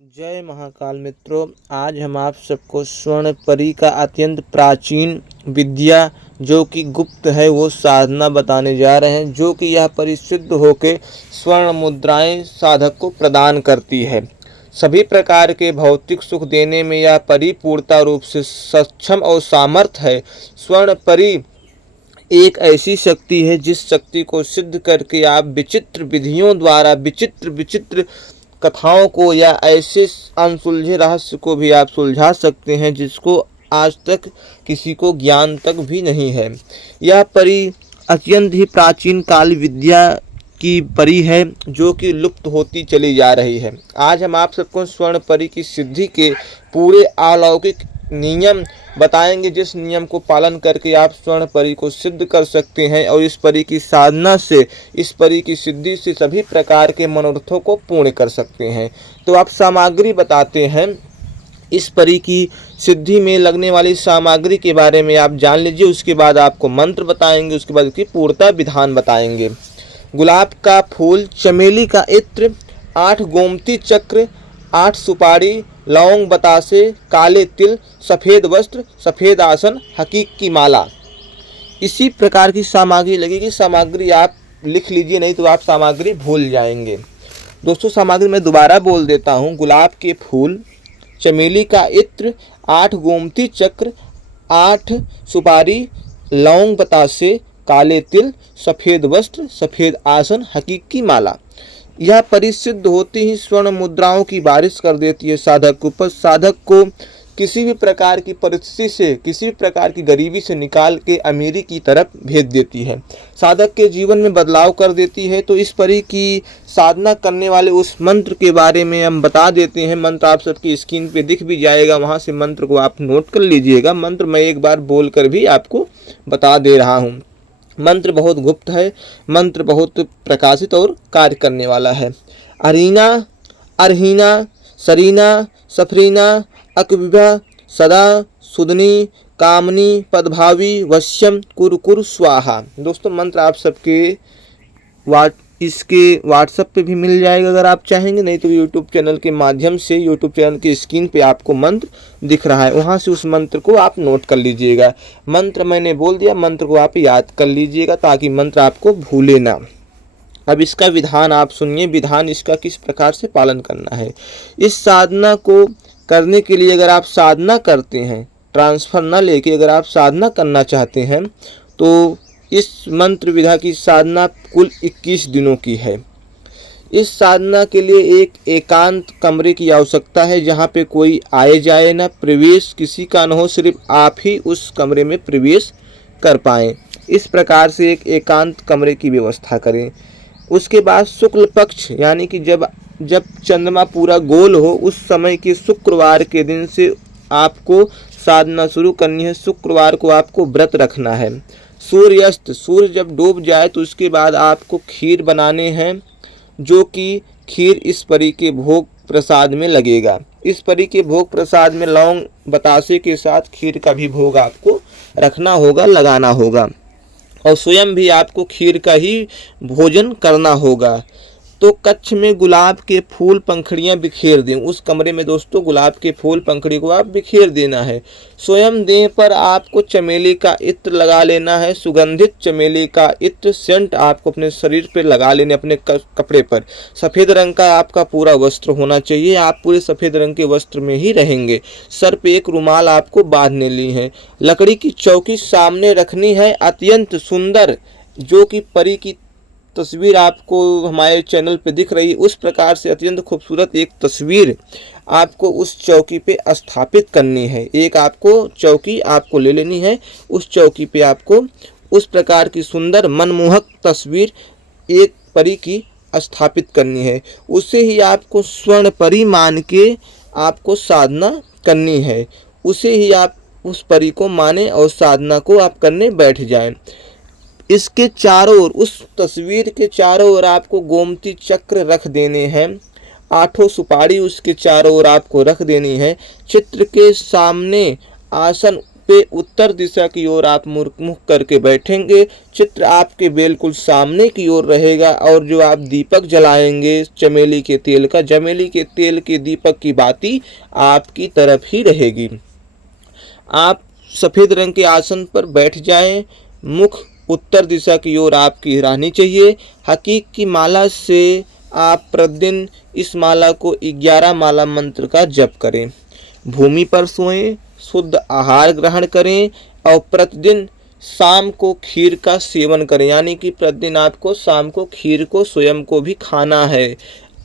जय महाकाल मित्रों, आज हम आप सबको स्वर्ण परी का अत्यंत प्राचीन विद्या जो कि गुप्त है वो साधना बताने जा रहे हैं, जो कि यह परिसिद्ध होकर स्वर्ण मुद्राएं साधक को प्रदान करती है। सभी प्रकार के भौतिक सुख देने में यह परिपूर्णता रूप से सक्षम और सामर्थ है। स्वर्ण परी एक ऐसी शक्ति है जिस शक्ति को सिद्ध करके आप विचित्र विधियों द्वारा विचित्र विचित्र कथाओं को या ऐसे अनसुलझे रहस्य को भी आप सुलझा सकते हैं जिसको आज तक किसी को ज्ञान तक भी नहीं है। यह परी अत्यंत ही प्राचीन काल विद्या की परी है जो कि लुप्त होती चली जा रही है। आज हम आप सबको स्वर्ण परी की सिद्धि के पूरे अलौकिक नियम बताएंगे, जिस नियम को पालन करके आप स्वर्ण परी को सिद्ध कर सकते हैं और इस परी की साधना से, इस परी की सिद्धि से सभी प्रकार के मनोरथों को पूर्ण कर सकते हैं। तो आप सामग्री बताते हैं, इस परी की सिद्धि में लगने वाली सामग्री के बारे में आप जान लीजिए। उसके बाद आपको मंत्र बताएंगे, उसके बाद इसकी पूर्णता विधान बताएंगे। गुलाब का फूल, चमेली का इत्र, 8 गोमती चक्र, 8 सुपारी, लौंग बतासे, काले तिल, सफ़ेद वस्त्र, सफ़ेद आसन, हकीक की माला। इसी प्रकार की सामग्री लगेगी। सामग्री आप लिख लीजिए, नहीं तो आप सामग्री भूल जाएंगे। दोस्तों, सामग्री मैं दोबारा बोल देता हूँ। गुलाब के फूल, चमेली का इत्र, 8 गोमती चक्र, 8 सुपारी, लौंग बतासे, काले तिल, सफ़ेद वस्त्र, सफ़ेद आसन, हकीक की माला। यह परिसिद्ध होती ही स्वर्ण मुद्राओं की बारिश कर देती है साधक के ऊपर। साधक को किसी भी प्रकार की परिस्थिति से, किसी भी प्रकार की गरीबी से निकाल के अमीरी की तरफ भेज देती है, साधक के जीवन में बदलाव कर देती है। तो इस परी की साधना करने वाले उस मंत्र के बारे में हम बता देते हैं। मंत्र आप सबकी स्क्रीन पे दिख भी जाएगा, वहाँ से मंत्र को आप नोट कर लीजिएगा। मंत्र मैं एक बार बोल कर भी आपको बता दे रहा हूँ। मंत्र बहुत गुप्त है, मंत्र बहुत प्रकाशित और कार्य करने वाला है। अरीना, अरहीना, सरीना, सफरीना, अकविभा, सदा, सुदनी, कामनी, पदभावी, वश्यम, कुरकुर, स्वाहा। दोस्तों, मंत्र आप सबके इसके व्हाट्सएप पे भी मिल जाएगा अगर आप चाहेंगे, नहीं तो यूट्यूब चैनल के माध्यम से, यूट्यूब चैनल की स्क्रीन पे आपको मंत्र दिख रहा है, वहाँ से उस मंत्र को आप नोट कर लीजिएगा। मंत्र मैंने बोल दिया, मंत्र को आप याद कर लीजिएगा ताकि मंत्र आपको भूले ना। अब इसका विधान आप सुनिए, विधान इसका किस प्रकार से पालन करना है। इस साधना को करने के लिए अगर आप साधना करते हैं, ट्रांसफ़र ना लेके अगर आप साधना करना चाहते हैं, तो इस मंत्र विधा की साधना कुल 21 दिनों की है। इस साधना के लिए एक एकांत कमरे की आवश्यकता है जहाँ पे कोई आए जाए ना, प्रवेश किसी का न हो, सिर्फ आप ही उस कमरे में प्रवेश कर पाएँ। इस प्रकार से एक एकांत कमरे की व्यवस्था करें। उसके बाद शुक्ल पक्ष यानी कि जब चंद्रमा पूरा गोल हो, उस समय के शुक्रवार के दिन से आपको साधना शुरू करनी है। शुक्रवार को आपको व्रत रखना है। सूर्यास्त, सूर्य जब डूब जाए तो उसके बाद आपको खीर बनाने हैं, जो कि खीर इस परी के भोग प्रसाद में लगेगा। इस परी के भोग प्रसाद में लौंग बतासे के साथ खीर का भी भोग आपको रखना होगा, लगाना होगा, और स्वयं भी आपको खीर का ही भोजन करना होगा। तो कच्छ में गुलाब के फूल पंखड़ियाँ बिखेर दें। उस कमरे में दोस्तों गुलाब के फूल पंखड़ी को आप बिखेर देना है। स्वयं देह पर आपको चमेली का इत्र लगा लेना है। सुगंधित चमेली का इत्र सेंट आपको अपने शरीर पर लगा लेने, अपने कपड़े पर। सफ़ेद रंग का आपका पूरा वस्त्र होना चाहिए, आप पूरे सफ़ेद रंग के वस्त्र में ही रहेंगे। सर पे एक रुमाल आपको बांधने ली है। लकड़ी की चौकी सामने रखनी है, अत्यंत सुंदर, जो कि परी की तस्वीर आपको हमारे चैनल पे दिख रही है, उस प्रकार से अत्यंत खूबसूरत एक तस्वीर आपको उस चौकी पे स्थापित करनी है। एक आपको चौकी आपको ले लेनी है, उस चौकी पे आपको उस प्रकार की सुंदर मनमोहक तस्वीर एक परी की स्थापित करनी है। उसे ही आपको स्वर्ण परी मान के आपको साधना करनी है। उसे ही आप उस परी को माने और साधना को आप करने बैठ जाएं। इसके चारों ओर, उस तस्वीर के चारों ओर आपको गोमती चक्र रख देने हैं। 8 सुपारी उसके चारों ओर आपको रख देनी है। चित्र के सामने आसन पे उत्तर दिशा की ओर आप मुख करके बैठेंगे। चित्र आपके बिल्कुल सामने की ओर रहेगा और जो आप दीपक जलाएंगे चमेली के तेल का, चमेली के तेल के दीपक की बाती आपकी तरफ ही रहेगी। आप सफ़ेद रंग के आसन पर बैठ जाएं। मुख उत्तर दिशा की ओर आपकी रहनी चाहिए। हकीक की माला से आप प्रतिदिन इस माला को 11 माला मंत्र का जप करें। भूमि पर सोएं, शुद्ध आहार ग्रहण करें और प्रतिदिन शाम को खीर का सेवन करें, यानी कि प्रतिदिन आपको शाम को खीर को स्वयं को भी खाना है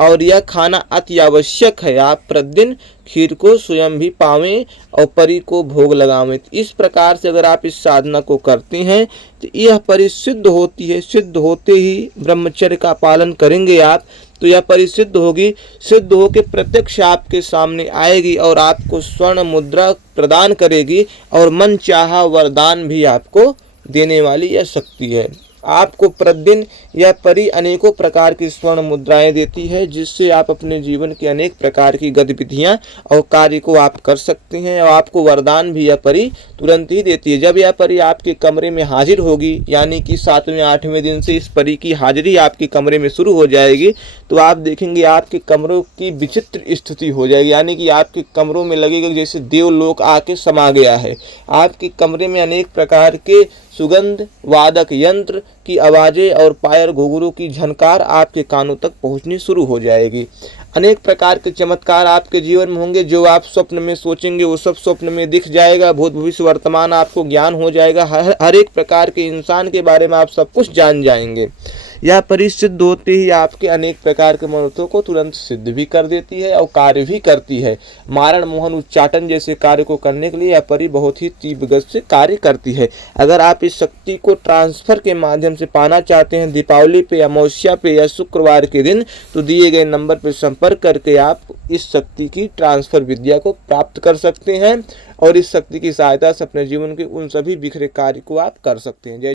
और यह खाना अति आवश्यक है। आप प्रतिदिन खीर को स्वयं भी पावें और परी को भोग लगावें। इस प्रकार से अगर आप इस साधना को करते हैं तो यह परी सिद्ध होती है। सिद्ध होते ही ब्रह्मचर्य का पालन करेंगे आप तो यह परी सिद्ध होगी। सिद्ध होकर प्रत्यक्ष आपके सामने आएगी और आपको स्वर्ण मुद्रा प्रदान करेगी और मन चाहा वरदान भी आपको देने वाली यह शक्ति है। आपको प्रतिदिन यह परी अनेकों प्रकार की स्वर्ण मुद्राएं देती है, जिससे आप अपने जीवन की अनेक प्रकार की गतिविधियां और कार्य को आप कर सकते हैं और आपको वरदान भी यह परी तुरंत ही देती है। जब यह परी आपके कमरे में हाजिर होगी, यानी कि 7वें 8वें दिन से इस परी की हाजिरी आपके कमरे में शुरू हो जाएगी, तो आप देखेंगे आपके कमरों की विचित्र स्थिति हो जाएगी, यानी कि आपके कमरों में लगेगा जैसे देवलोक आके समा गया है। आपके कमरे में अनेक प्रकार के सुगंध, वादक यंत्र की आवाज़ें और पायल घुंघरू की झनकार आपके कानों तक पहुंचनी शुरू हो जाएगी। अनेक प्रकार के चमत्कार आपके जीवन में होंगे। जो आप स्वप्न में सोचेंगे वो सब स्वप्न में दिख जाएगा। भूत भविष्य वर्तमान आपको ज्ञान हो जाएगा। हर एक प्रकार के इंसान के बारे में आप सब कुछ जान जाएंगे। यह परी सिद्ध होते ही आपके अनेक प्रकार के मनोरथों को तुरंत सिद्ध भी कर देती है और कार्य भी करती है। मारण मोहन उच्चाटन जैसे कार्य को करने के लिए यह परी बहुत ही तीव्र गति से कार्य करती है। अगर आप इस शक्ति को ट्रांसफर के माध्यम से पाना चाहते हैं दीपावली पे, अमावस्या पे या शुक्रवार के दिन, तो दिए गए नंबर पर संपर्क करके आप इस शक्ति की ट्रांसफर विद्या को प्राप्त कर सकते हैं और इस शक्ति की सहायता से अपने जीवन के उन सभी बिखरे कार्य को आप कर सकते हैं। जय